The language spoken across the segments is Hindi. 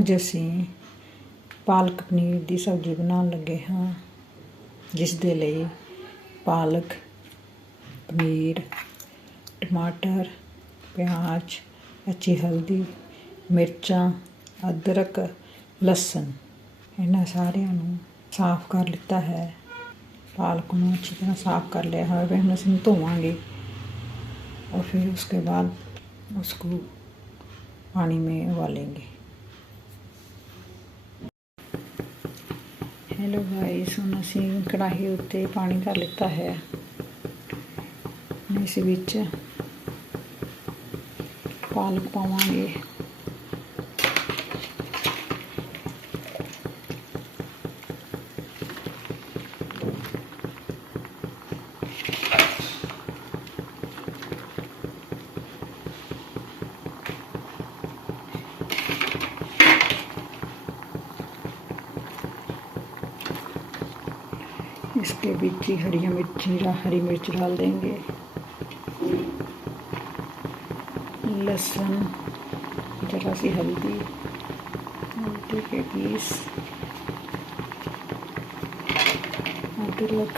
ਅੱਜ ਅਸੀਂ ਪਾਲਕ ਪਨੀਰ ਦੀ ਸਬਜ਼ੀ ਬਣਾਉਣ ਲੱਗੇ ਹਾਂ, ਜਿਸ ਦੇ ਲਈ ਪਾਲਕ, ਪਨੀਰ, ਟਮਾਟਰ, ਪਿਆਜ਼, ਕੱਚੀ ਹਲਦੀ, ਮਿਰਚਾਂ, ਅਦਰਕ, ਲਸਣ ਇਹਨਾਂ ਸਾਰਿਆਂ ਨੂੰ साफ़ कर लिता है। पालक को अच्छी तरह साफ़ कर लिया है। फिर हम इसे धोवांगे और फिर उसके बाद उसको पानी में उबालेंगे। हेलो गाइस, हम असी कढ़ाई उत्ते पानी धर लिता है। इस विच पालक पावांगे, इसके बीच ही हरी मिर्च डाल देंगे, लहसुन, जरा सी हल्दी के पीस, अदरक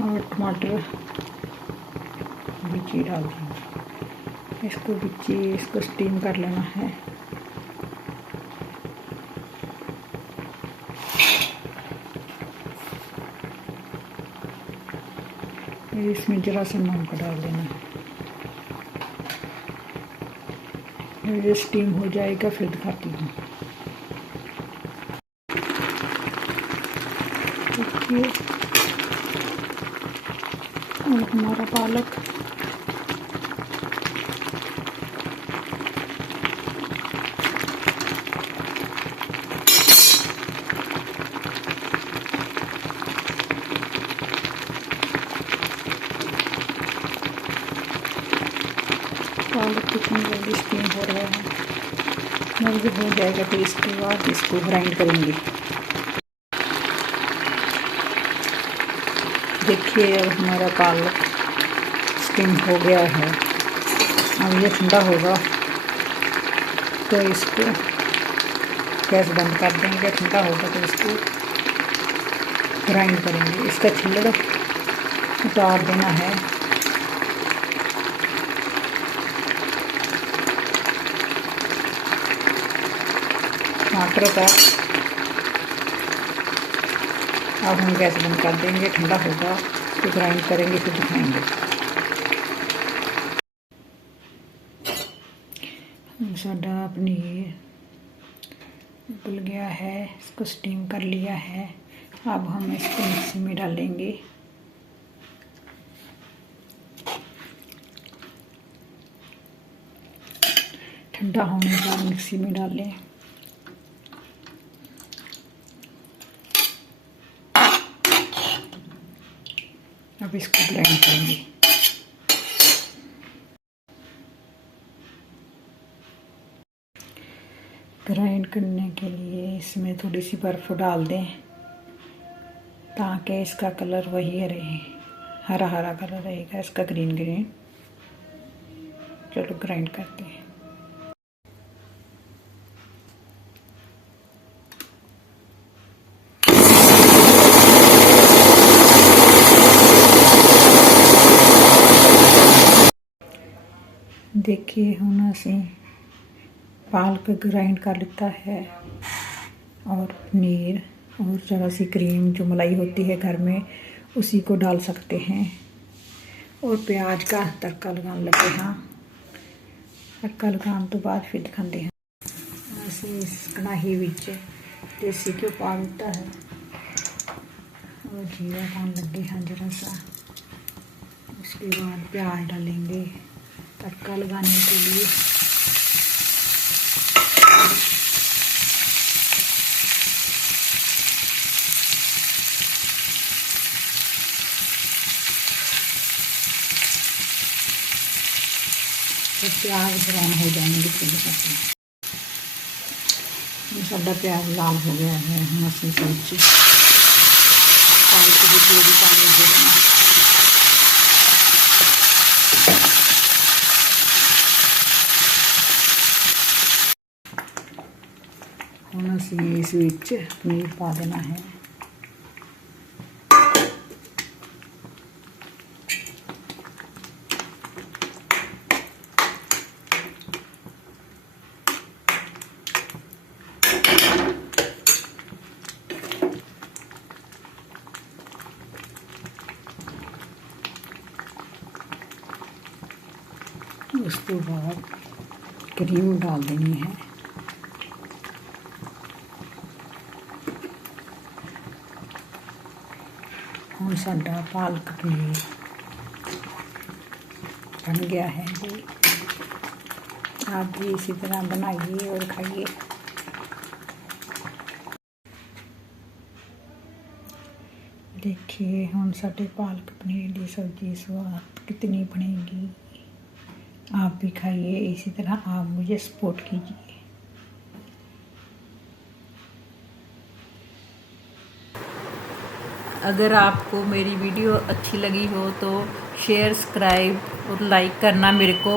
और टमाटर बीच ही डाल देंगे। इसको स्टीम कर लेना है। इसमें जरा सा नमक डाल देना है। ये स्टीम हो जाएगा फिर दिखाती हूँ। देखिए और हमारा पालक कितनी जल्दी स्टीम हो रहा है। जल्दी हो जाएगा फिर इसके बाद इसको ग्राइंड करेंगे। देखिए अब हमारा पालक स्टीम हो गया है। अब ये ठंडा होगा तो इसको गैस बंद कर देंगे। ठंडा होगा तो इसको ग्राइंड करेंगे। इसका छिलड़ उतार देना है। टमाटर का अब हम गैस बंद कर देंगे। ठंडा होगा तो ग्राइंड करेंगे फिर दिखाएंगे। साडा पनीर उबल गया है, इसको स्टीम कर लिया है। अब हम इसको मिक्सी में डालेंगे। ठंडा होने के बाद मिक्सी में डालें। अब इसको ग्राइंड करेंगे। ग्राइंड करने के लिए इसमें थोड़ी सी बर्फ़ डाल दें ताकि इसका कलर वही रहे, हरा हरा कलर रहेगा इसका, ग्रीन ग्रीन। चलो ग्राइंड करते हैं। देखिए हम असी पालक ग्राइंड कर लेता है और पनीर और जरा सी क्रीम जो मलाई होती है घर में उसी को डाल सकते हैं और प्याज का तड़का लगाने लगे हाँ। तड़का लगाने तो बाद फिर दिखाते हैं। असी इस कढ़ाई विच देसी घ्यो पा दिता है और जीरा पाने लगे हाँ जरा सा। उसके बाद प्याज डालेंगे तड़का लगाने के लिए। तो प्याज ब्राउन हो जाएंगे फिर दिखाते हैं। साडा प्याज लाल हो गया है। हम असी सब्जी पालक की ग्रेवी पाने लगे हैं। ਹੁਣ ਅਸੀਂ ਇਸ ਵਿੱਚ ਪਨੀਰ ਪਾ ਦੇਣਾ ਹੈ। ਉਸ ਤੋਂ ਬਾਅਦ ਕਰੀਮ डाल देनी है। ਹੁਣ ਸਾਡਾ ਪਾਲਕ ਪਨੀਰ बन गया है जी। आप भी इसी तरह बनाइए और खाइए। देखिए हम साढ़े पालक पनीर की सब्जी स्वाद कितनी बनेगी। आप भी खाइए, इसी तरह आप मुझे सपोर्ट कीजिए। अगर आपको मेरी वीडियो अच्छी लगी हो तो शेयर, सब्सक्राइब और लाइक करना मेरे को